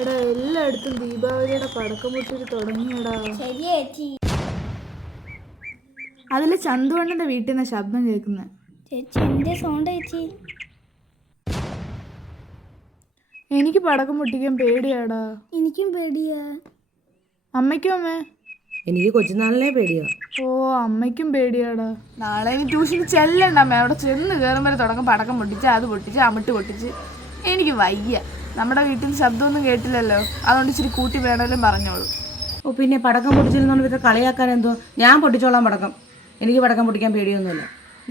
എടാ എല്ലായിടത്തും ദീപാവലിയുടെ പടക്കം പൊട്ടിട്ട് തുടങ്ങിയടാ. ശരിയാ ചേച്ചി. അതിൽ ചന്തുവണ്ണന്റെ വീട്ടിൽ നിന്ന് ശബ്ദം കേൾക്കുന്നത്. ചേച്ചി എന്റെ സൗണ്ട് ചേച്ചി. എനിക്ക് പടക്കം പൊട്ടിക്കാൻ പേടിയാടാ. എനിക്കും പേടിയാ. അമ്മയ്ക്കും അമ്മേ? എനിക്ക് കൊച്ചുനാളിലെ പേടിയാ. ഓ അമ്മയ്ക്കും പേടിയാടാ. നാളെ ഇനി ട്യൂഷന് ചെല്ലണ്ട അമ്മ. അവിടെ ചെന്ന് കയറുമ്പോൾ തുടക്കം പടക്കം പൊട്ടിച്ച് അത് പൊട്ടിച്ച് അമിട്ട് പൊട്ടിച്ച് എനിക്ക് വയ്യ. നമ്മുടെ വീട്ടിൽ ശബ്ദമൊന്നും കേട്ടില്ലല്ലോ, അതുകൊണ്ട് ഇച്ചിരി കൂട്ടി വേണമല്ലോ പറഞ്ഞോളൂ. ഓ പിന്നെ പടക്കം പൊട്ടിച്ചിരുന്നോണ്ട് ഇവരെ കളിയാക്കാൻ എന്തോ. ഞാൻ പൊട്ടിച്ചോളാം പടക്കം. എനിക്ക് പടക്കം പൊട്ടിക്കാൻ പേടിയൊന്നുമില്ല.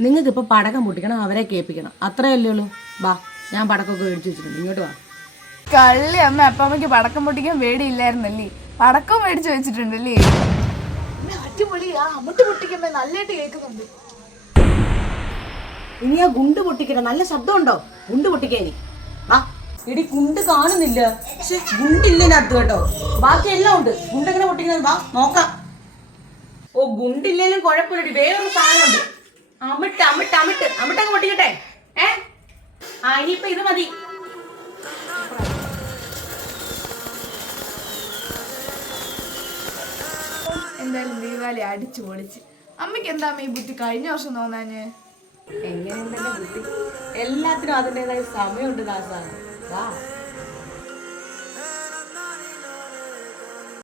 നിങ്ങൾക്കിപ്പോൾ പടക്കം പൊട്ടിക്കണം, അവരെ കേൾപ്പിക്കണം, അത്രയല്ലേ ഉള്ളൂ. വാ, ഞാൻ പടക്കമൊക്കെ മേടിച്ച് വെച്ചിട്ടുണ്ട്, ഇങ്ങോട്ട് വാ. കള്ളി അമ്മ. അപ്പം അമ്മയ്ക്ക് പടക്കം പൊട്ടിക്കാൻ പേടിയില്ലായിരുന്നല്ലേ? പടക്കം മേടിച്ച് വെച്ചിട്ടുണ്ടല്ലേ? അടിപൊളി. ആ അമിട്ട് പൊട്ടിക്കുമ്പോ നല്ലതായിട്ട് കേൾക്കുന്നുണ്ട്. ഇനി ആ ഗുണ്ട് പൊട്ടിക്കട്ടെ. നല്ല ശബ്ദമുണ്ടോ ഗുണ്ട് പൊട്ടിക്കാനി? ആ ഇടി ഗുണ്ട് കാണുന്നില്ല. പക്ഷെ ഗുണ്ടില്ലതിനകത്ത് കേട്ടോ. ബാക്കി എല്ലാം ഉണ്ട്. ഗുണ്ടെങ്ങനെ പൊട്ടിക്കുന്നത്? വാ നോക്കാം. ഓ ഗുണ്ടില്ലേലും കുഴപ്പമില്ലടി. വേറൊരു സാധനമുണ്ട്. അമിട്ട് അമിട്ട് അമിട്ട് അമിട്ടങ്ങ് പൊട്ടിക്കട്ടെ. ആ ഇനിയിപ്പൊ ഇത് മതി. എന്തായാലും ദീപാവലി അടിച്ചു പൊളിച്ച്. അമ്മയ്ക്ക് എന്താ ഈ ബുദ്ധി കഴിഞ്ഞ വർഷം തോന്നാഞ്ഞ്? എങ്ങനെയുണ്ടല്ലോ ബുദ്ധി? എല്ലാത്തിനും അതിൻ്റെതായ സമയമുണ്ട് ദാസാണ്. വാ.